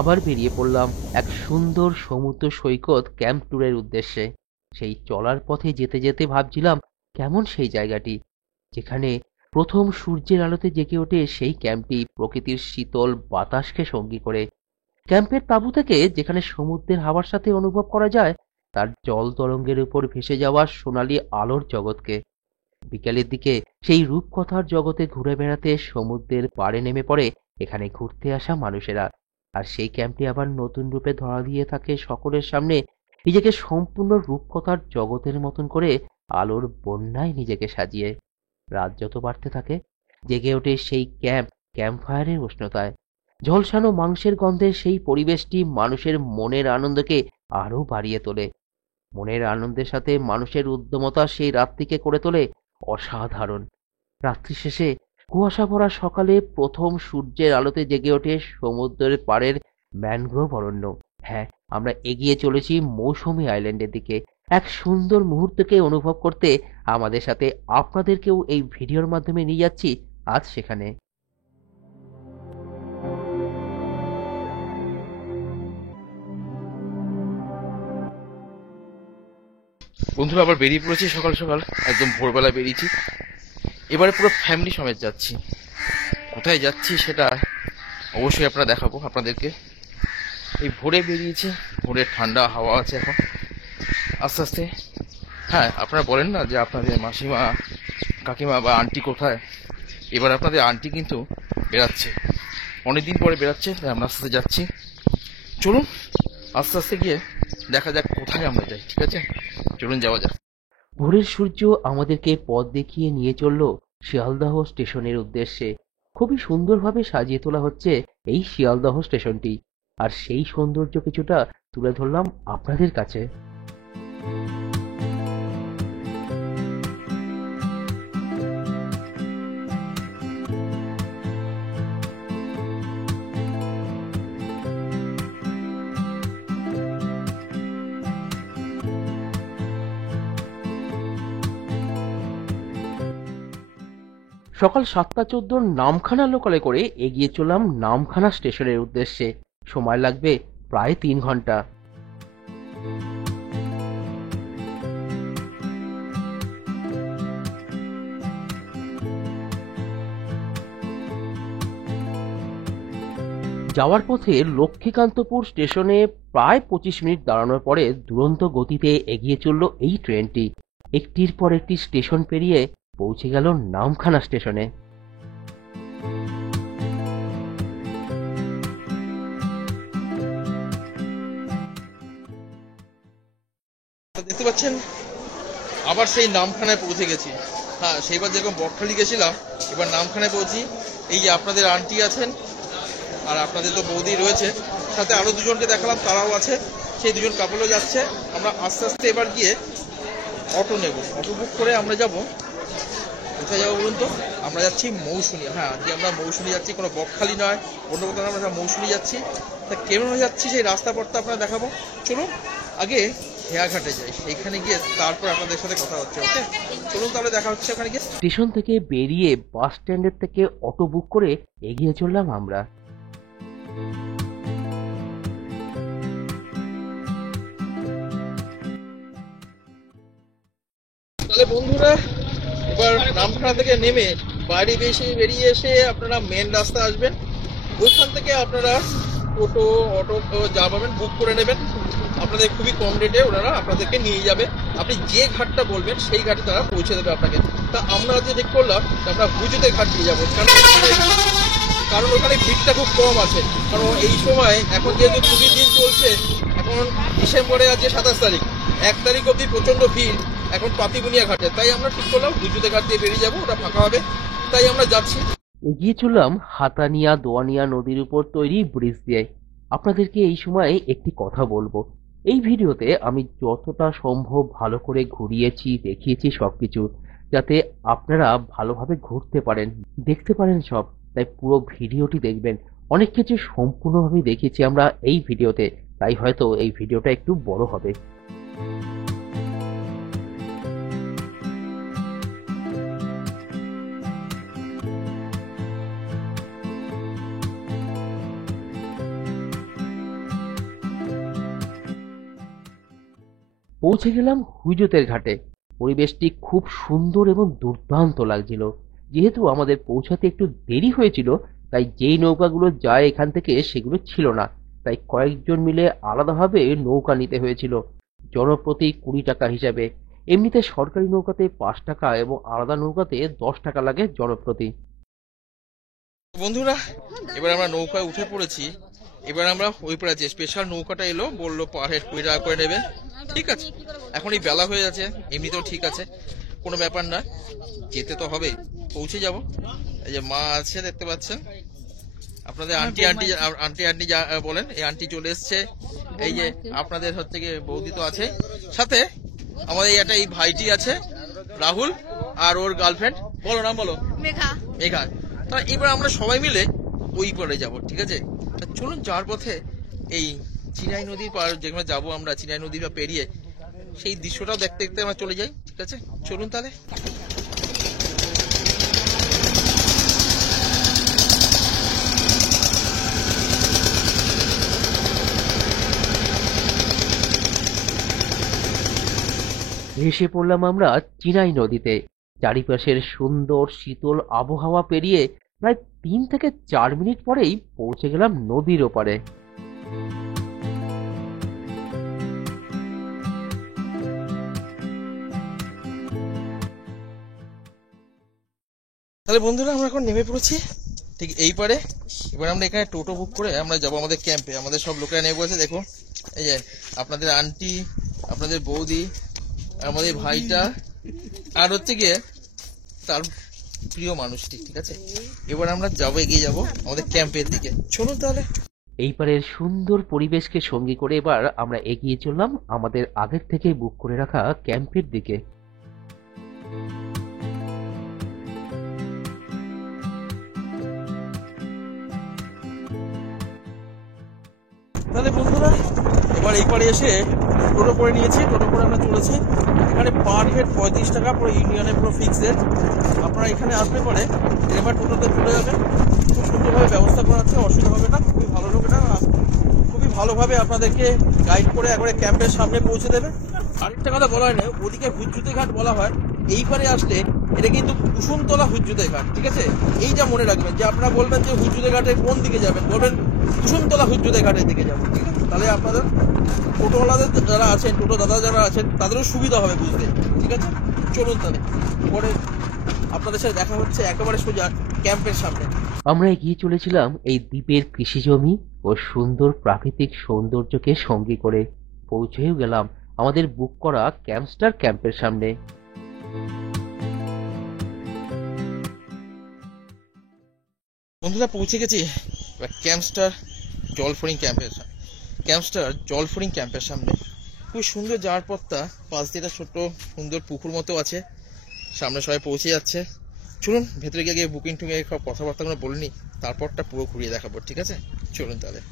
আবার বেরিয়ে পড়লাম এক সুন্দর সমুদ্র সৈকত ক্যাম্প ট্যুরের উদ্দেশ্যে। সেই চলার পথে যেতে যেতে ভাবছিলাম কেমন সেই জায়গাটি, যেখানে প্রথম সূর্যের আলোতে জেগে ওঠে সেই ক্যাম্পটি প্রকৃতির শীতল বাতাসকে সঙ্গী করে। ক্যাম্পের তাঁবু থেকে যেখানে সমুদ্রের হাওয়ার সাথে অনুভব করা যায় তার জল তরঙ্গের উপর ভেসে যাওয়া সোনালি আলোর জগৎকে। বিকেলের দিকে সেই রূপকথার জগতে ঘুরে বেড়াতে সমুদ্রের পাড়ে নেমে পড়ে এখানে ঘুরতে আসা মানুষেরা। আর সেই ক্যাম্পটি আবার নতুন রূপে ধরা দিয়ে থাকে সকলের সামনে, নিজেকে সম্পূর্ণ রূপকথার জগতের মতন করে আলোর বন্যায় নিজেকে সাজিয়ে। রাত যত বাড়তে থাকে জেগে ওঠে সেই ক্যাম্প ফায়ারের উষ্ণতায়। ঝলসানো মাংসের গন্ধে সেই পরিবেশটি মানুষের মনের আনন্দকে আরো বাড়িয়ে তোলে। মনের আনন্দের সাথে মানুষের উদ্যমতা সেই রাত্রিকে করে তোলে অসাধারণ। রাত্রি শেষে কুয়াশা ভরা সকালে প্রথম সূর্যের আলোতে জেগে ওঠে সমুদ্রের পাড়ের ম্যানগ্রোভ অরণ্য। হ্যাঁ, আমরা এগিয়ে চলেছি মৌসুমী আইল্যান্ডের দিকে, এক সুন্দর মুহূর্তকে অনুভব করতে। আমাদের সাথে আপনাদেরকেও এই ভিডিওর মাধ্যমে নিয়ে যাচ্ছি আজ সেখানে। বন্ধুরা আবার বেরিয়ে পড়েছি সকাল সকাল, একদম ভোরবেলা বেরিয়েছি। এবারে পুরো ফ্যামিলি সমেত যাচ্ছি। কোথায় যাচ্ছি সেটা অবশ্যই আপনারা দেখাবো আপনাদেরকে। এই ভোরে বেরিয়েছি, ভোরের ঠান্ডা হাওয়া আছে এখন আস্তে আস্তে। হ্যাঁ, আপনারা বলেন না যে আপনাদের মাসিমা কাকিমা বা আন্টি কোথায়। এবার আপনাদের আন্টি কিন্তু বেরাচ্ছে, অনেকদিন পরে বেরাচ্ছে, তাই আমরা আস্তে আস্তে যাচ্ছি। চলুন আস্তে আস্তে গিয়ে দেখা যাক কোথায় আমরা যাই। ঠিক আছে, চলুন যাওয়া যাক। ভোরের সূর্য আমাদেরকে পথ দেখিয়ে নিয়ে চলল শিয়ালদহ স্টেশনের উদ্দেশ্যে। খুবই সুন্দরভাবে সাজিয়ে তোলা হচ্ছে এই শিয়ালদহ স্টেশনটি, আর সেই সৌন্দর্য কিছুটা তুলে ধরলাম আপনাদের কাছে। সকাল 7:14 নামখানা লোকালে করে এগিয়ে চললাম নামখানা স্টেশনের উদ্দেশ্যে। সময় লাগবে প্রায় 3 ঘন্টা। যাওয়ার পথে লক্ষ্মীকান্তপুর স্টেশনে প্রায় 25 মিনিট দাঁড়ানোর পরে দুরন্ত গতিতে এগিয়ে চলল এই ট্রেনটি। একটির পর একটি স্টেশন পেরিয়ে পৌঁছে গেল নামখানা স্টেশনে। দেখতে পাচ্ছেন আবার সেই নামখানায় পৌঁছে গেছি। হ্যাঁ, সেইবার যেরকম বকখালি গেছিলাম, এবার নামখানায় পৌঁছি। এই যে আপনাদের আন্টি আছেন আর আপনাদের তো বৌদি রয়েছে, সাথে আরো দুজনকে দেখালাম, তারাও আছে। সেই দুজন কাপলও যাচ্ছে। আমরা আস্তে আস্তে এবার গিয়ে অটো নেব। অটো বুক করে আমরা যাব কোথায় যাবো বলুন তো? আমরা যাচ্ছি মৌসুনি। হ্যাঁ, আজকে আমরা মৌসুনি যাচ্ছি, কোনো বকখালি নয়, অন্য কোথাও আমরা মৌসুনি যাচ্ছি। তা কেমন যাচ্ছি সেই রাস্তা পথটা আপনারা দেখাবো। চলুন আগে হেয়াঘাটে যাই, সেইখানে গিয়ে তারপর আপনাদের সাথে কথা হচ্ছে। ওকে, চলুন তাহলে দেখা হচ্ছে ওখানে গিয়ে। স্টেশন থেকে বেরিয়ে বাস স্ট্যান্ডের থেকে অটো বুক করে এগিয়ে চললাম আমরা। তাহলে বন্ধুরা, এবার নামখানা থেকে নেমে বাড়ি বেরিয়ে এসে আপনারা মেন রাস্তা আসবেন। ওইখান থেকে আপনারা অটো যা পাবেন বুক করে নেবেন। আপনাদের খুবই কম রেটে ওনারা আপনাদেরকে নিয়ে যাবে। আপনি যে ঘাটটা বলবেন সেই ঘাটে তারা পৌঁছে দেবে আপনাকে। তা আমরা আজকে ঠিক করলাম আমরা হুজুতে ঘাট দিয়ে যাবো, কারণ ওখানে ভিড়টা খুব কম আছে। কারণ এই সময় এখন যেহেতু ছুটির দিন চলছে, এখন ডিসেম্বরে আজকে 27 তারিখ, 1 তারিখ অবধি প্রচন্ড ভিড় এখন পাতিবুনিয়া ঘাটে। তাই আমরা ঠিক করলাম হুজুতে ঘাট দিয়ে বেরিয়ে যাবো, ওটা ফাঁকা হবে, তাই আমরা যাচ্ছি। এগিয়ে চললাম হাতানিয়া দোয়ানিয়া নদীর উপর তৈরি ব্রিজ দিয়ে। আপনাদেরকে এই সময় একটি কথা বলবো, এই ভিডিওতে আমি যতটা সম্ভব ভালো করে ঘুরিয়েছি দেখিয়েছি সবকিছু, যাতে আপনারা ভালোভাবে ঘুরতে পারেন, দেখতে পারেন সব। তাই পুরো ভিডিওটি দেখবেন। অনেক কিছু সম্পূর্ণভাবে দেখিয়েছি আমরা এই ভিডিওতে, তাই হয়তো এই ভিডিওটা একটু বড় হবে। পৌঁছে গেলাম হুইজুতের ঘাটে। পরিবেশটি খুব সুন্দর এবং দুর্দান্ত লাগছিল। যেহেতু আমাদের পৌঁছাতে একটু দেরি হয়েছিল, তাই যেই নৌকাগুলো যায় এখান থেকে সেগুলো ছিল না। তাই কয়েকজন মিলে আলাদাভাবে নৌকা নিতে হয়েছিল, জনপ্রতি 20 টাকা হিসাবে। এমনিতে সরকারি নৌকাতে 5 টাকা এবং আলাদা নৌকাতে 10 টাকা লাগে জনপ্রতি। বন্ধুরা, এবার আমরা নৌকায় উঠে পড়েছি। এবার আমরা ওই পারে যে স্পেশাল নৌকাটা এলো, বললো পার হেড 20 টাকা করে নেবে। ঠিক আছে, এখন এই বেলা হয়ে যাচ্ছে, এমনিতেও ঠিক আছে, কোনো ব্যাপার না, যেতে তো হবে, পৌঁছে যাব। এই যে মা আছে দেখতে পাচ্ছেন, আপনাদের আন্টি আন্টি আন্টি আন্টি যা বলেন, এই আন্টি চলে এসছে। এই যে আপনাদের হচ্ছে গিয়ে বৌদি তো আছে সাথে, আমাদের এই ভাইটি আছে রাহুল, আর ওর গার্লফ্রেন্ড, বলো নাম বলো, মেঘা। মেঘা। তা এবার আমরা সবাই মিলে ওই পারে যাব, ঠিক আছে? তা চলুন, যাওয়ার পথে এই চিনাই নদীর পার যেখানে যাবো আমরা, চিনাই নদী বা পেরিয়ে সেই দৃশ্যটাও দেখতে দেখতে আমরা চলে যাই, ঠিক আছে? চলুন তাহলে। ভেসে পড়লাম আমরা চিনাই নদীতে। চারিপাশের সুন্দর শীতল আবহাওয়া পেরিয়ে প্রায় 3 থেকে 4 মিনিট পরেই পৌঁছে গেলাম নদীর ওপারে। তাহলে বন্ধুরা, আমরা এখন নেমে পড়েছি ঠিক এই পারে। এবার আমরা এখানে টোটো বুক করে আমরা যাবো আমাদের ক্যাম্পে। আমাদের সব লোকেরা নেমে পড়েছে, দেখো এই যে আপনাদের আন্টি, আপনাদের বৌদি, আমাদের ভাইটা, আর হচ্ছে গিয়ে তার প্রিয় মানুষটি, ঠিক আছে? এবার আমরা যাবো, এগিয়ে যাবো আমাদের ক্যাম্পের দিকে। চলুন তাহলে। এই পারের সুন্দর পরিবেশকে সঙ্গী করে এবার আমরা এগিয়ে চললাম আমাদের আগের থেকে বুক করে রাখা ক্যাম্পের দিকে। তাহলে বন্ধুরা, এবার এই পারে এসে টোটো করে নিয়েছি, টোটো করে আমরা চলেছি। এখানে পার হেড 35 টাকা, পুরো ইউনিয়নের পুরো ফিক্স রেট। আপনারা এখানে আসতে পারে, এবার টোটোতে চলে যাবেন, খুব সুন্দরভাবে ব্যবস্থা করা আছে, অসুবিধা হবে না। খুবই ভালো লোকেরা খুবই ভালোভাবে আপনাদেরকে গাইড করে একবারে ক্যাম্পের সামনে পৌঁছে দেবে। আরেকটা কথা বলা হয় না, ওদিকে হুজ্জুতে ঘাট বলা হয়, এই পারে আসলে এটা কিন্তু কুসুমতলা হুজ্জুতে ঘাট, ঠিক আছে? এইটা মনে রাখবেন, যে আপনারা বলবেন যে হুজ্জুতে ঘাটে কোন দিকে যাবেন, বলবেন কুসুমতলা হুজ্জুতে ঘাটের দিকে যাবেন, ঠিক আছে? তাহলে আপনাদের টোটোওয়ালাদের যারা আছেন, টোটো দাদা যারা আছেন, তাদেরও সুবিধা হবে বুঝতে, ঠিক আছে? চলুন তাহলে, পরে আপনাদের সাথে দেখা হচ্ছে একেবারে সোজা ক্যাম্পের সামনে। আমরা এগিয়ে চলেছিলাম এই দ্বীপের কৃষি জমি ও সুন্দর প্রাকৃতিক সৌন্দর্যকে সঙ্গী করে। পৌঁছেও গেলাম আমাদের বুক করা ক্যাম্পস্টার ক্যাম্পের সামনে। বন্ধুরা, পৌঁছে গেছি ক্যাম্পস্টার জলফড়িং ক্যাম্পের ক্যাম্পস্টার জলফড়িং ক্যাম্পের সামনে। খুব সুন্দর যাওয়ার পথটা, পাশ দিয়ে একটা ছোট্ট সুন্দর পুকুর মতো আছে, সামনে সবাই পৌঁছে যাচ্ছে। চলুন ভেতরে গিয়ে বুকিং টুকিং সব কথাবার্তাগুলো বলে নিই, তারপরটা পুরো ঘুরিয়ে দেখাবো, ঠিক আছে? চলুন তাহলে।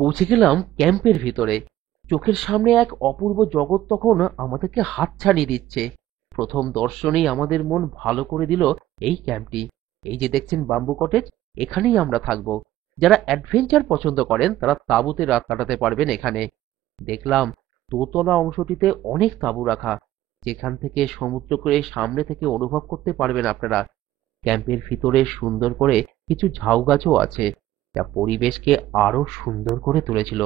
পৌঁছে গেলাম ক্যাম্পের ভিতরে। চোখের সামনে এক অপূর্ব জগৎ তখন আমাদেরকে হাতছানি দিচ্ছে। প্রথম দর্শনেই আমাদের মন ভালো করে দিল এই ক্যাম্পটি। এই যে দেখছেন বাম্বু কটেজ, এখানেই আমরা থাকবো। যারা অ্যাডভেঞ্চার পছন্দ করেন তারা তাঁবুতে রাত কাটাতে পারবেন এখানে। দেখলাম দোতলা অংশটিতে অনেক তাঁবু রাখা, যেখান থেকে সমুদ্রকে সামনে থেকে অনুভব করতে পারবেন আপনারা। ক্যাম্পের ভিতরে সুন্দর করে কিছু ঝাউ গাছও আছে, যা পরিবেশকে আরো সুন্দর করে তুলেছিল।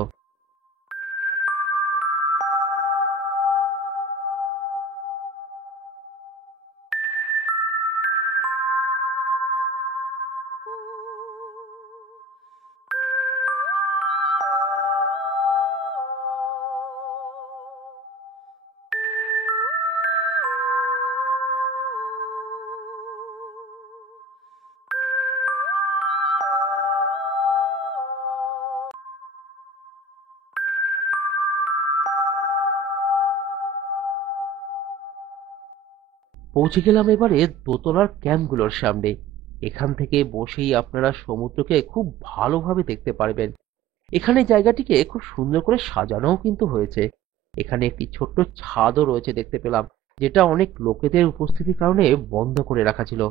পৌঁছে গেলাম এবারে দোতলার ক্যাম্পগুলোর সামনে। এখান থেকে বসেই আপনারা সমুদ্রকে খুব ভালোভাবে দেখতে পারবেন। এখানে জায়গাটিকে খুব সুন্দর করে সাজানোও কিন্তু হয়েছে। এখানে একটি ছোট্ট ছাদও রয়েছে দেখতে পেলাম, যেটা অনেক লোকেদের উপস্থিতির কারণে বন্ধ করে রাখা ছিল।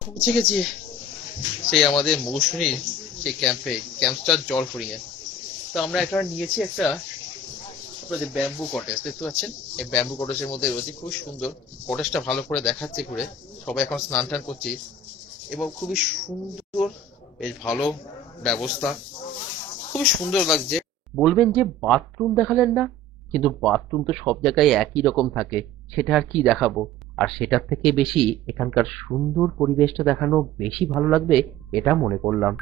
পৌঁছে গেছি সেই আমাদের মৌসুমী সেই ক্যাম্পস্টার জলফড়িং এ। তো আমরা এখানে নিয়েছি একটা আপনাদের ব্যাম্বু কটেজ দেখতে পাচ্ছেন। এই ব্যাম্বু কটেজের মধ্যে রয়েছে, খুব সুন্দর কটেজটা, ভালো করে দেখাচ্ছে ঘুরে। সবাই এখন স্নান টান করছি এবং খুবই সুন্দর, বেশ ভালো ব্যবস্থা, খুবই সুন্দর লাগছে। বলবেন যে বাথরুম দেখালেন না, কিন্তু বাথরুম তো সব জায়গায় একই রকম থাকে, সেটা আর কি দেখাবো। আর সেটার থেকে বেশি এখানকার সুন্দর পরিবেশটা দেখানো বেশি ভালো লাগবে, এটা মনে করলাম।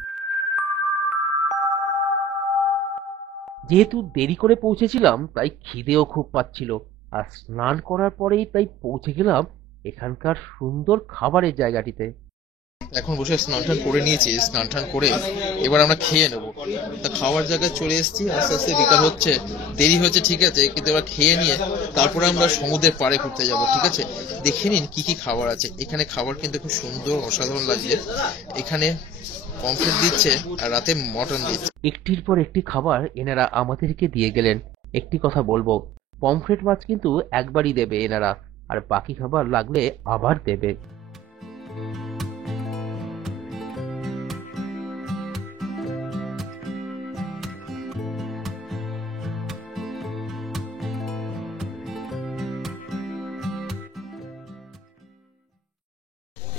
যেহেতু দেরি করে পৌঁছেছিলাম, তাই খিদেও খুব পাচ্ছিল। আর স্নান করার পরেই তাই পৌঁছে গেলাম এখানকার সুন্দর খাবারের জায়গাটিতে। এখন বসে স্নান টান করে নিয়েছি, স্নান টান করে এবার আমরা খেয়ে নেবো। তা খাওয়ার জায়গায় চলে এসেছি, আস্তে আস্তে বিকাল হচ্ছে, দেরি হচ্ছে ঠিক আছে, কিন্তু এবার খেয়ে নিয়ে তারপরে আমরা সমুদ্রের পাড়ে ঘুরতে যাব, ঠিক আছে। দেখে নিন কি কি খাবার আছে এখানে। খাবার কিন্তু খুব সুন্দর, অসাধারণ লাগছে। এখানে পমফ্রেট দিচ্ছে আর রাতে মটন দিচ্ছে। একটির পর একটি খাবার এনারা আমাদেরকে দিয়ে গেলেন। একটি কথা বলবো, পমফ্রেট মাছ কিন্তু একবারই দেবে এনারা, আর বাকি খাবার লাগলে আবার দেবে।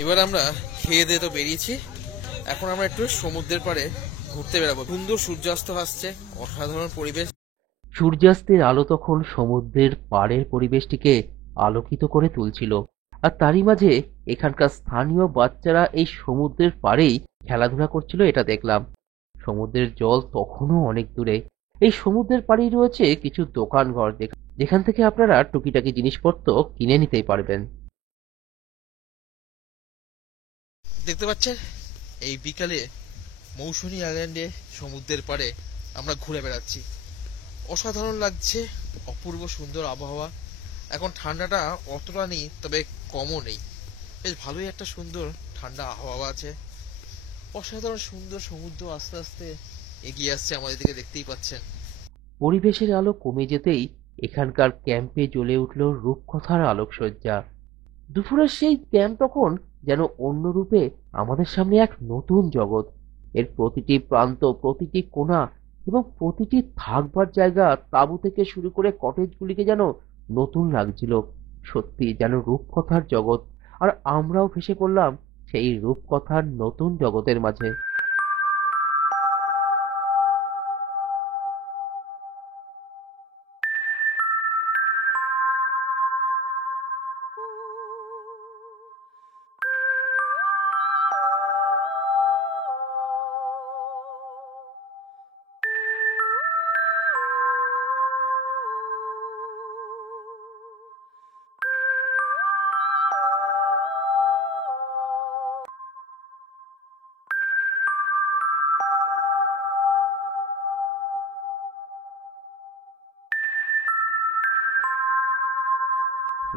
এবার আমরা খেয়ে দিয়ে তো বেরিয়েছি, এখন আমরা একটু সমুদ্রের পাড়ে ঘুরতে বেরাবো। সুন্দর সূর্যাস্ত আসছে, অসাধারণ পরিবেশ। সূর্যাস্তের আলো তখন সমুদ্রের পাড়ের পরিবেশটিকে আলোকিত করে তুলছিল। আর তারই মাঝে এখানকার স্থানীয় বাচ্চারা এই সমুদ্রের পাড়েই খেলাধুলা করছিল, এটা দেখলাম। সমুদ্রের জল তখনও অনেক দূরে। এই সমুদ্রের পাড়েই রয়েছে কিছু দোকানঘর, যেখান থেকে আপনারা টুকিটাকি জিনিসপত্র কিনে নিতেই পারবেন। দেখতে পাচ্ছেন এই বিকালে মৌসুমী আইল্যান্ডে সমুদ্রের পাড়ে আমরা ঘুরে বেড়াচ্ছি, অসাধারণ লাগছে, অপূর্ব সুন্দর আবহাওয়া। এখন ঠান্ডাটা অতটা নেই, তবে কমও নেই, বেশ ভালোই একটা সুন্দর ঠান্ডা আবহাওয়া আছে। অসাধারণ সুন্দর সমুদ্র আস্তে আস্তে এগিয়ে আসছে আমাদের দিকে, দেখতেই পাচ্ছেন। পরিবেশের আলো কমে যেতেই এখানকার ক্যাম্পে জ্বলে উঠল রূপকথার আলোকসজ্জা। দুপুরের সেই ক্যাম্প তখন যেন অন্য রূপে আমাদের সামনে এক নতুন জগৎ। এর প্রতিটি প্রান্ত, প্রতিটি কোণা এবং প্রতিটি থাকবার জায়গা, তাঁবু থেকে শুরু করে কটেজগুলিকে যেন নতুন লাগছিল। সত্যি যেন রূপকথার জগৎ। আর আমরাও ভেসে পড়লাম সেই রূপকথার নতুন জগতের মাঝে।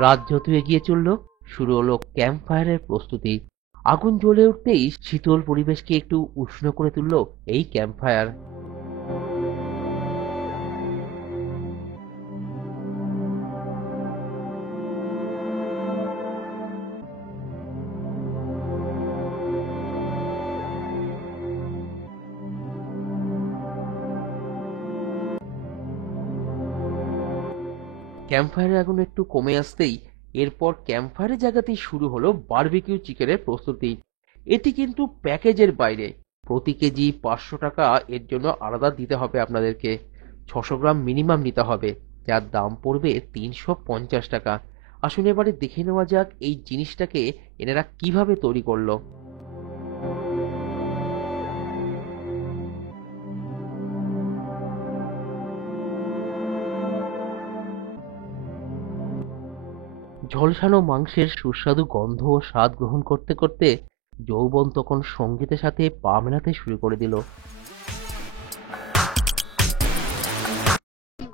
রাত যত এগিয়ে চলল, শুরু হলো ক্যাম্প ফায়ারের প্রস্তুতি। আগুন জ্বলে উঠতেই শীতল পরিবেশকে একটু উষ্ণ করে তুলল এই ক্যাম্প ফায়ার। ক্যাম্প ফায়ারের আগুন একটু কমে আসতেই এরপর ক্যাম্পফায়ারের জায়গাতেই শুরু হলো বারবিকিউ চিকেনের প্রস্তুতি। এটি কিন্তু প্যাকেজের বাইরে। প্রতি কেজি 500 টাকা এর জন্য আলাদা দিতে হবে আপনাদেরকে। 600 গ্রাম মিনিমাম নিতে হবে, যার দাম পড়বে 350 টাকা। আসুন এবারে দেখে নেওয়া যাক এই জিনিসটাকে এনারা কিভাবে তৈরি করলো। ঝলসানো মাংসের সুস্বাদু গন্ধ ও স্বাদ গ্রহণ করতে করতে যৌবন তখন সঙ্গীতের সাথে পা মেলাতে শুরু করে দিল।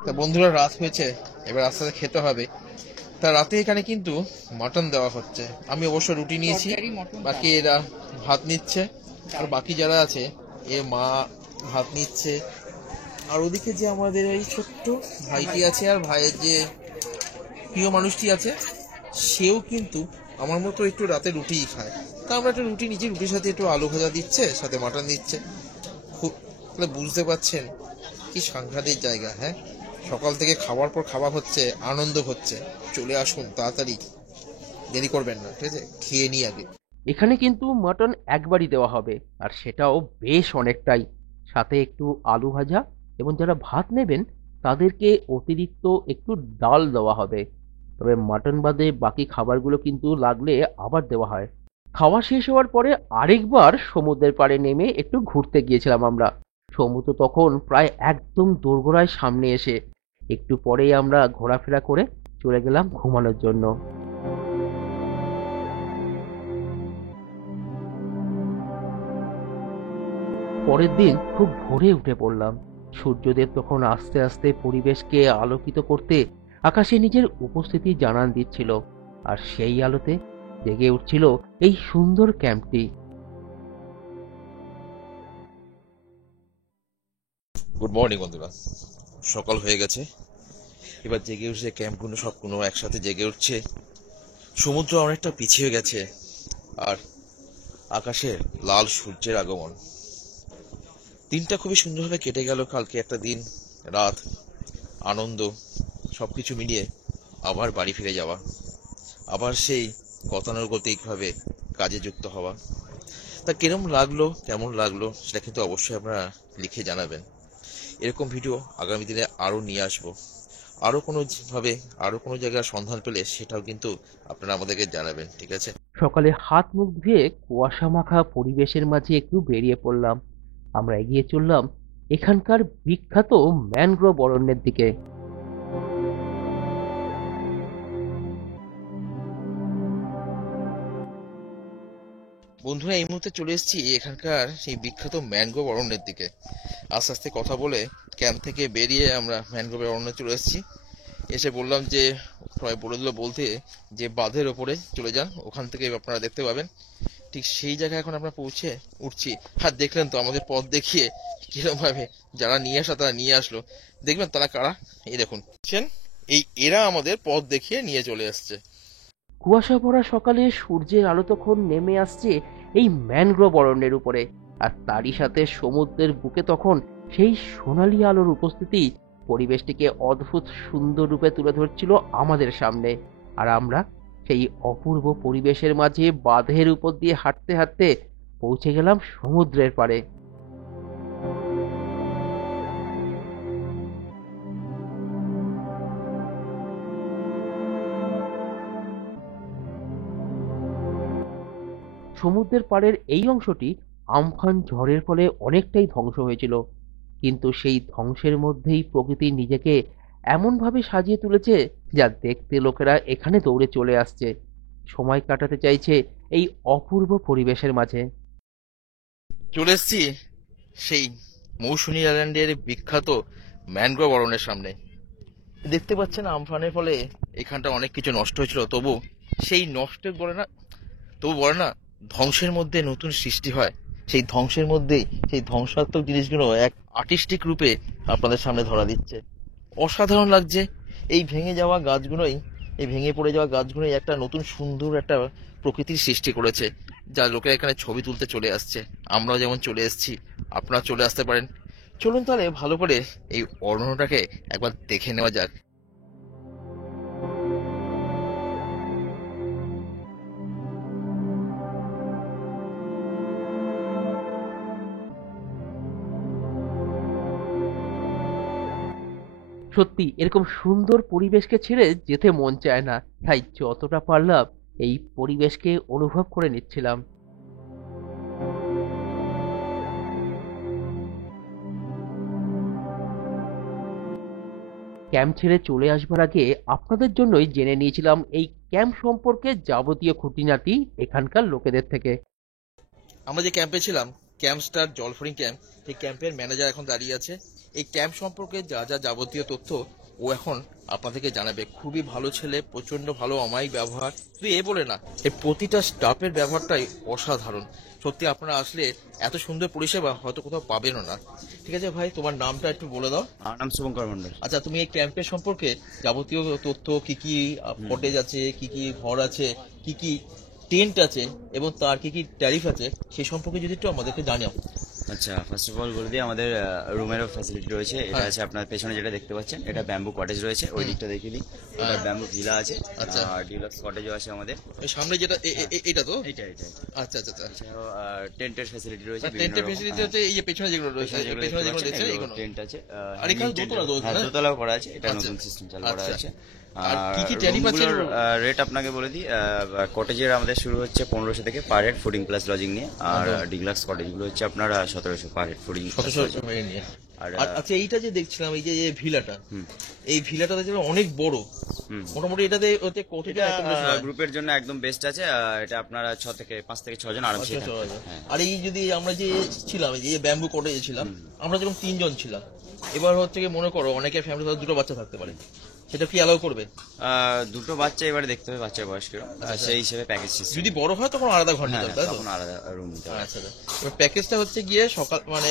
তা বন্ধুরা, রাত হয়েছে, এবার আস্তে আস্তে খেতে হবে। তা রাতে এখানে কিন্তু মাটন দেওয়া হচ্ছে। আমি অবশ্য রুটি নিয়েছি, বাকি এরা ভাত নিচ্ছে। আর বাকি যারা আছে, এ মা ভাত নিচ্ছে। আর ওদিকে যে আমাদের এই ছোট্ট ভাইটি আছে, আর ভাইয়ের যে প্রিয় মানুষটি আছে, সেও কিন্তু আমার মতো একটু রাতে রুটিই খায়। তা আমরা একটা রুটি নিচ্ছি, রুটির সাথে একটু আলু ভাজা দিচ্ছে, সাথে মাটন দিচ্ছে। খুব, তাহলে বুঝতে পারছেন কি সাংঘাতিক জায়গা। হ্যাঁ, সকাল থেকে খাওয়ার পর খাওয়া হচ্ছে, আনন্দ হচ্ছে। চলে আসুন তাড়াতাড়ি, দেরি করবেন না, ঠিক আছে? খেয়ে নিই আগে। এখানে কিন্তু মাটন একবারই দেওয়া হবে, আর সেটাও বেশ অনেকটাই। সাথে একটু আলু ভাজা, এবং যারা ভাত নেবেন তাদেরকে অতিরিক্ত একটু ডাল দেওয়া হবে। তবে মাটন বাদে বাকি খাবারগুলো কিন্তু লাগলে আবার দেওয়া হয়। খাওয়া শেষ হওয়ার পরে আরেকবার সমুদ্রের পাড়ে নেমে একটু ঘুরতে গিয়েছিলাম আমরা। সমুদ্র তখন প্রায় একদম দোরগোড়ায় সামনে এসে, একটু পরেই আমরা ঘোরাফেরা করে চলে গেলাম ঘুমানোর জন্য। পরের দিন খুব ভোরে উঠে পড়লাম। সূর্যদেব তখন আস্তে আস্তে পরিবেশকে আলোকিত করতে আকাশে নিজের উপস্থিতি জানান দিচ্ছিল, আর সেই আলোতে জেগে উঠছিল এই সুন্দর ক্যাম্পটি। গুড মর্নিং বন্ধুরা, সকাল হয়ে গেছে। এবার জেগে উঠছে ক্যাম্পগুলো, সবগুলো একসাথে জেগে উঠছে। সমুদ্র অনেকটা পিছিয়ে গেছে, আর আকাশে লাল সূর্যের আগমন। দিনটা খুবই সুন্দরভাবে কেটে গেল। কালকে একটা দিন, রাত, আনন্দ, সবকিছু মিলিয়ে আবার বাড়ি ফিরে যাওয়া, আবার সেই গতানুগতিকভাবে কাজে যুক্ত হওয়া। তা কেমন লাগলো, কেমন লাগলো সেটা কিন্তু অবশ্যই আপনারা লিখে জানাবেন। এরকম ভিডিও আগামী দিনে আরও নিয়ে আসবো। আরও কোনো ভাবে, আরও কোনো জায়গার সন্ধান পেলে সেটাও কিন্তু আপনারা আমাদেরকে জানাবেন, ঠিক আছে? সকালে হাত মুখ ধুয়ে কুয়াশা মাখা পরিবেশের মাঝে একটু বেরিয়ে পড়লাম। আমরা এগিয়ে চললাম এখানকার বিখ্যাত ম্যানগ্রোভ অরণ্যের দিকে। বন্ধুরা, এই মুহূর্তে চলে এসেছি এখানকার সেই বিখ্যাত ম্যানগ্রোভ অরণ্যের দিকে। আস্তে আস্তে কথা বলে ক্যাম্প থেকে বেরিয়ে আমরা ম্যানগ্রোভ অরণ্যে চলে এসেছি। এসে বললাম যে, সবাই বলে দিল বলতে যে বাঁধের ওপরে চলে যান, ওখান থেকে আপনারা দেখতে পাবেন। ঠিক সেই জায়গায় এখন আমরা পৌঁছে উঠছি। আর দেখলেন তো আমাদের পথ দেখিয়ে কিরকম ভাবে যারা নিয়ে আসা তারা নিয়ে আসলো। দেখবেন তারা কারা, এই দেখুন, এরা আমাদের পথ দেখিয়ে নিয়ে চলে আসছে। কুয়াশা পড়া সকালে সূর্যের আলো তখন নেমে আসছে এই ম্যানগ্রোভ অরণ্যের উপরে, আর তারই সাথে সমুদ্রের বুকে তখন সেই সোনালী আলোর উপস্থিতি পরিবেশটিকে অদ্ভুত সুন্দর রূপে তুলে ধরছিল আমাদের সামনে। আর আমরা সেই অপূর্ব পরিবেশের মাঝে বাঁধের উপর দিয়ে হাঁটতে হাঁটতে পৌঁছে গেলাম সমুদ্রের পাড়ে। সমুদ্রের পাড়ের এই অংশটি আমফান ঝড়ের ফলে অনেকটাই ধ্বংস হয়েছিল, কিন্তু সেই ধ্বংসের মধ্যেই প্রকৃতি নিজেকে এমনভাবে সাজিয়ে তুলেছে যা দেখতে লোকেরা এখানে দৌড়ে চলে আসছে, সময় কাটাতে চাইছে এই অপূর্ব পরিবেশের মাঝে। চলে এসেছি সেই মৌসুমী আইল্যান্ডের বিখ্যাত ম্যানগ্রোভ অরণ্যের সামনে। দেখতে পাচ্ছেন আমফানের ফলে এখানটা অনেক কিছু নষ্ট হয়েছিল, তবু সেই নষ্টের বলে না ধ্বংসের মধ্যে নতুন সৃষ্টি হয়। সেই ধ্বংসের মধ্যেই সেই ধ্বংসাত্মক জিনিসগুলো এক আর্টিস্টিক রূপে আপনাদের সামনে ধরা দিচ্ছে। অসাধারণ লাগছে। এই ভেঙে পড়ে যাওয়া গাছগুলোই একটা নতুন সুন্দর একটা প্রকৃতির সৃষ্টি করেছে, যা লোকেরা এখানে ছবি তুলতে চলে আসছে। আমরাও যেমন চলে এসেছি, আপনারা চলে আসতে পারেন। চলুন তাহলে ভালো করে এই অরণ্যটাকে একবার দেখে নেওয়া যাক। সত্যি এরকম সুন্দর পরিবেশকে ছেড়ে যেতে মন চায় না, তাই যতটা পারলাম এই পরিবেশকে অনুভব করে নিচ্ছিলাম। ক্যাম্প ছেড়ে চলে আসবার আগে আপনাদের জন্যই জেনে নিয়েছিলাম এই ক্যাম্প সম্পর্কে যাবতীয় খুঁটিনাটি এখানকার লোকেদের থেকে। আমরা যে ক্যাম্পে ছিলাম, ক্যাম্প স্টার জলফরিং ক্যাম্প, এই ক্যাম্পের ম্যানেজার এখন দাঁড়িয়ে আছে। এই ক্যাম্প সম্পর্কে যা যা যাবতীয় তথ্য ও এখন আপনাদেরকে জানাবে। খুবই ভালো ছেলে, প্রচন্ড ভালো অমায়িক ব্যবহার। শুধু এ বলে না, এই প্রতিটা স্টাফের ব্যবহারটাই অসাধারণ। সত্যি আপনারা আসলে এত সুন্দর পরিষেবা হয়তো কোথাও পাবেনও না। ঠিক আছে ভাই, তোমার নামটা একটু বলে দাও। আমার নাম শুভঙ্কর মন্ডল। আচ্ছা, তুমি এই ক্যাম্পের সম্পর্কে যাবতীয় তথ্য, কি কি কটেজ আছে, কি কি ঘর আছে, কি কি টেন্ট আছে এবং তার কি কি ট্যারিফ আছে, সেই সম্পর্কে যদি একটু আমাদেরকে জানাও। আচ্ছা, ফার্স্ট অফ অল বলে দিই, আমাদের রুমেরও ফ্যাসিলিটি রয়েছে। এটা আছে আপনার পেছনে যেটা দেখতে পাচ্ছেন, এটা ব্যাম্বু কটেজ রয়েছে। ওই দিকটা দেখিয়ে দিই, এটা ব্যাম্বু ভিলা আছে। আচ্ছা। আর ডিলাক্স কটেজও আছে আমাদের। ওই সামনে যেটা এটা তো? এটা আচ্ছা আচ্ছা আচ্ছা। এছাড়াও টেন্টের ফ্যাসিলিটি রয়েছে। টেন্টের ফেসিলিটি হচ্ছে এই যে পেছনে যেগুলো রয়েছে, পেছনে যেগুলো দেখছে এগুলো টেন্ট আছে। আর এখানে দোতলা রয়েছে না? দোতলাও করা আছে, এটা আচ্ছা। নতুন সিস্টেম চালু করা আচ্ছা। আছে। আর কি কি ট্যারিফ আছে? রেট আপনাকে বলে দিই, কটেজের আমাদের শুরু হচ্ছে 1500 থেকে per head fooding plus lodging নিয়ে। আর ডিলাক্স কটেজগুলো হচ্ছে আপনার 1700 পার হেড ফুডিং। 1700 নিয়ে। আর আচ্ছা, এইটা যে দেখছিলাম, এই যে ভিলাটা, এই ভিলাটা দেখছিলাম অনেক বড়। মোটামুটি এটাতে ওতে কতটা গ্রুপের জন্য একদম বেস্ট আছে। এটা আপনারা 5 থেকে 6 জন আরামসে থাকতে পারবেন। আর এই যদি আমরা যে ছিলাম, এই যে ব্যাম্বু কটেজে ছিলাম, আমরা যেমন 3 জন ছিলাম, এবার হচ্ছে কি মনে করো অনেকের ফ্যামিলি দুটো বাচ্চা থাকতে পারে, সেটা কি অ্যালাউ করবে? দুটো বাচ্চা এবারে দেখতে হবে বাচ্চার বয়স কিরকম, সেই হিসেবে প্যাকেজ সিস্টেম। যদি বড় হয় তখন আলাদা ঘর নিতে হবে, তাই তো? তখন আলাদা রুম নিতে হবে। আচ্ছা, এবার প্যাকেজটা হচ্ছে গিয়ে সকাল মানে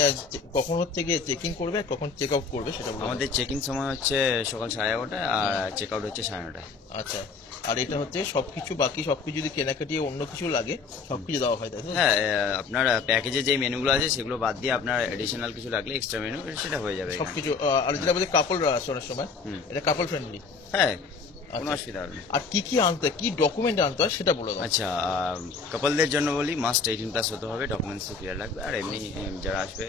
কখন হচ্ছে গিয়ে চেক ইন করবে, কখন চেক আউট করবে সেটা বলুন। আমাদের চেক ইন সময় হচ্ছে সকাল 11:30 আর চেক আউট হচ্ছে 9:30। আচ্ছা, আর এটা হচ্ছে সবকিছু, বাকি সবকিছু যদি কেনাকাটি অন্য কিছু লাগে সবকিছু দেওয়া হয়, তাই তো? হ্যাঁ, আপনার প্যাকেজে যে মেনুগুলো আছে সেগুলো বাদ দিয়ে আপনার এডিশনাল কিছু লাগলে এক্সট্রা মেনু সেটা হয়ে যাবে সবকিছু। আর যেটা বলতে কাপলরা আছে অনেক সময়, এটা কাপল ফ্রেন্ডলি। হ্যাঁ, কোনো অসুবিধা হবে না। আর কি কি আনতে, কি ডকুমেন্ট আনতে হয় সেটা বলে দাও। আচ্ছা, কাপলদের জন্য বলি মাস্ট 18+ হতে হবে, ডকুমেন্টস ক্লিয়ার লাগবে। আর এমনি যারা আসবে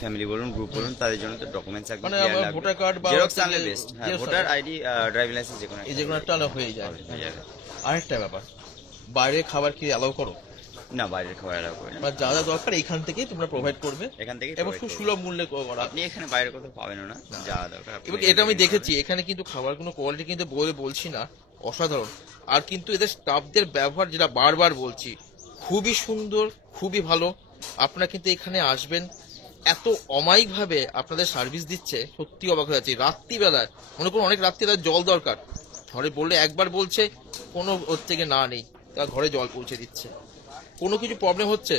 ফ্যামিলি বলুন, গ্রুপ বলুন, তাদের জন্য তো ডকুমেন্টস একদম মানে ক্লিয়ার আমার লাগবে। ভোটার কার্ড বা জেরক্স আনলে বেস্ট। হ্যাঁ, ভোটার আইডি, ড্রাইভিং লাইসেন্স যে কোনো একটা হয়ে যায়। হয়ে যাবে। আরেকটা ব্যাপার, বাইরে খাবার কি অ্যালাউ করো? না, বাইরের খাবার অ্যালাউ করে না। বা যা যা দরকার এইখান থেকেই তোমরা প্রোভাইড করবে, এখান থেকে এবং খুব সুলভ মূল্যে করা। আপনি এখানে বাইরে কোথাও পাবেন না, যা দরকার। এবং এটা আমি দেখেছি, এখানে কিন্তু খাবার কোনো কোয়ালিটি কিন্তু বলছি না, অসাধারণ। আর কিন্তু এদের স্টাফদের ব্যবহার, যেটা বারবার বলছি, খুবই সুন্দর, খুবই ভালো। আপনারা কিন্তু এখানে আসবেন, এত অমায়িকভাবে আপনাদের সার্ভিস দিচ্ছে, সত্যি অবাক হয়ে যাচ্ছে। রাত্রিবেলায় মনে করুন অনেক রাত্রি তার জল দরকার, ঘরে বললে একবার বলছে, কোনো ওর থেকে না নেই, তার ঘরে জল পৌঁছে দিচ্ছে। কোনো কিছু প্রবলেম হচ্ছে,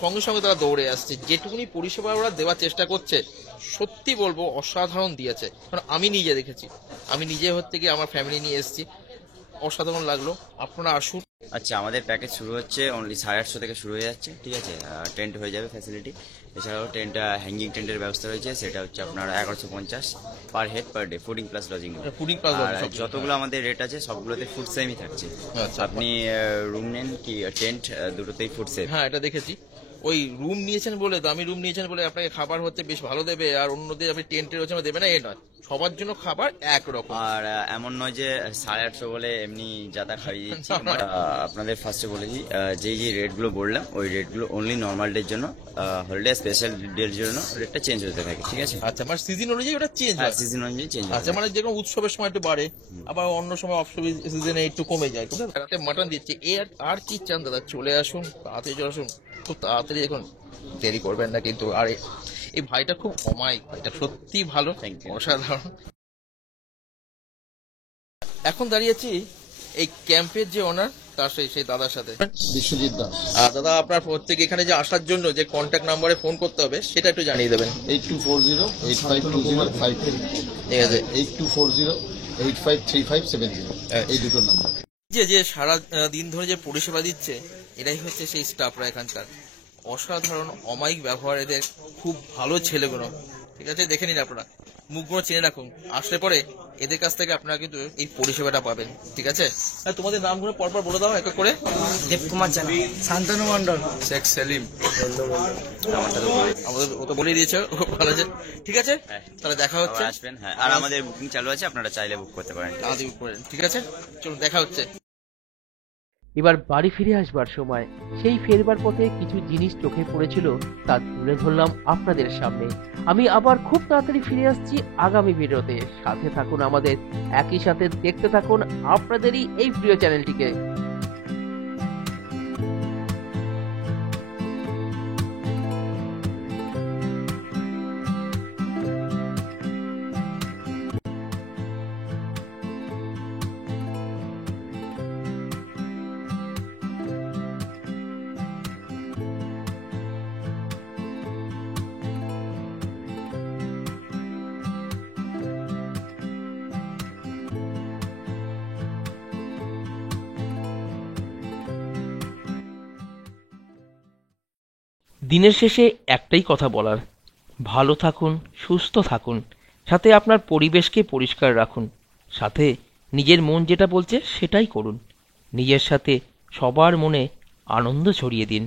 সঙ্গে সঙ্গে তারা দৌড়ে আসছে। যেটুকুনি পরিষেবা ওরা দেওয়ার চেষ্টা করছে, সত্যি বলবো অসাধারণ দিয়েছে। কারণ আমি নিজে দেখেছি, আমি নিজে হচ্ছে গিয়ে আমার ফ্যামিলি নিয়ে এসেছি, অসাধারণ লাগলো। আপনারা আসুন। আচ্ছা, আমাদের প্যাকেজ শুরু হচ্ছে অনলি 850 থেকে শুরু হয়ে যাচ্ছে, ঠিক আছে। টেন্ট হয়ে যাবে ফ্যাসিলিটি। এছাড়াও টেন্ট, হ্যাঙ্গিং টেন্টের ব্যবস্থা রয়েছে, সেটা হচ্ছে আপনার 1150 per head per day, fooding plus lodging. আর যতগুলো আমাদের রেট আছে সবগুলোতে ফুড সেমই থাকছে। আপনি রুম নেন কি টেন্ট, দুটোতেই ফুড সেম। হ্যাঁ, এটা দেখেছি। ওই রুম নিয়েছেন বলে, দামি রুম নিয়েছেন বলে আপনাকে খাবার হচ্ছে বেশ ভালো দেবে, আর অন্যদের আপনি টেন্টের হচ্ছে দেবে না, এ নয়। সবার জন্য খাবার একরকম। আর এমন নয় যে 850 বলে এমনি যাতা খাইয়ে দিচ্ছি। আপনাদের ফার্স্টে বলেছি, যেই রেটগুলো বললাম ওই রেটগুলো অনলি নর্মাল ডের জন্য, হলিডে স্পেশাল ডের জন্য রেটটা চেঞ্জ হতে থাকে, ঠিক আছে। আচ্ছা, মানে সিজন অনুযায়ী ওটা চেঞ্জ হয়? সিজন অনুযায়ী চেঞ্জ হয়। আচ্ছা, মানে যে কোনো উৎসবের সময় একটু বাড়ে, আবার অন্য সময় অফ সিজনে একটু কমে যায়। রাতে মাটন দিচ্ছে, আর কি চান দাদা? চলে আসুন, তাড়াতাড়ি চলে আসুন, খুব তাড়াতাড়ি। এখন দেরি করবেন না কিন্তু। আর এই ভাইটা খুব অমায়িক, ভাইটা সত্যি ভালো, অসাধারণ। এখন দাঁড়িয়েছি এই ক্যাম্পের যে ওনার, তার সেই দাদার সাথে, বিশ্বজিৎ দাস। দাদা, আপনার প্রত্যেক এখানে যে আসার জন্য যে কন্ট্যাক্ট নাম্বারে ফোন করতে হবে সেটা একটু জানিয়ে দেবেন। 8240-8520-53। ঠিক আছে, 8240-853570, এই দুটো নাম্বার। যে সারা দিন ধরে যে পরিষেবা দিচ্ছে, এটাই হচ্ছে সেই স্টাফরা এখানকার। অসাধারণ অমায়িক ব্যবহার এদের, খুব ভালো ছেলেগুলো। ঠিক আছে, দেখে নিন আপনারা। মুখগুলো চেনে রাখুন, আসলে পরে এদের কাছ থেকে আপনারা কিন্তু এই পরিষেবাটা পাবেন। ঠিক আছে, আর তোমাদের নামগুলো পরপর বলে দাও এক এক করে। দেবকুমার জানা, শান্তনু মন্ডল, শেখ সেলিম, আমাদের ও তো বলেই দিয়েছে, ও ভালো আছে। ঠিক আছে, তাহলে দেখা হচ্ছে। আবার আসবেন, হ্যাঁ। আর আমাদের বুকিং চালু আছে, আপনারা চাইলে বুক করতে পারেন। আমাদের বুক করেন। ঠিক আছে, চলুন দেখা হচ্ছে। এবার বাড়ি ফিরে আসবার সময় সেই ফেরবার পথে কিছু জিনিস চোখে পড়েছিল, তা তুলে ধরলাম আপনাদের সামনে। আমি আবার খুব তাড়াতাড়ি ফিরে আসছি আগামী ভিডিওতে। সাথে থাকুন আমাদের, একই সাথে দেখতে থাকুন আপনাদেরই এই প্রিয় চ্যানেলটিকে। দিনের শেষে একটাই কথা বলার, ভালো থাকুন, সুস্থ থাকুন, সাথে আপনার পরিবেশকে পরিষ্কার রাখুন, সাথে নিজের মন যেটা বলছে সেটাই করুন, নিজের সাথে সবার মনে আনন্দ ছড়িয়ে দিন।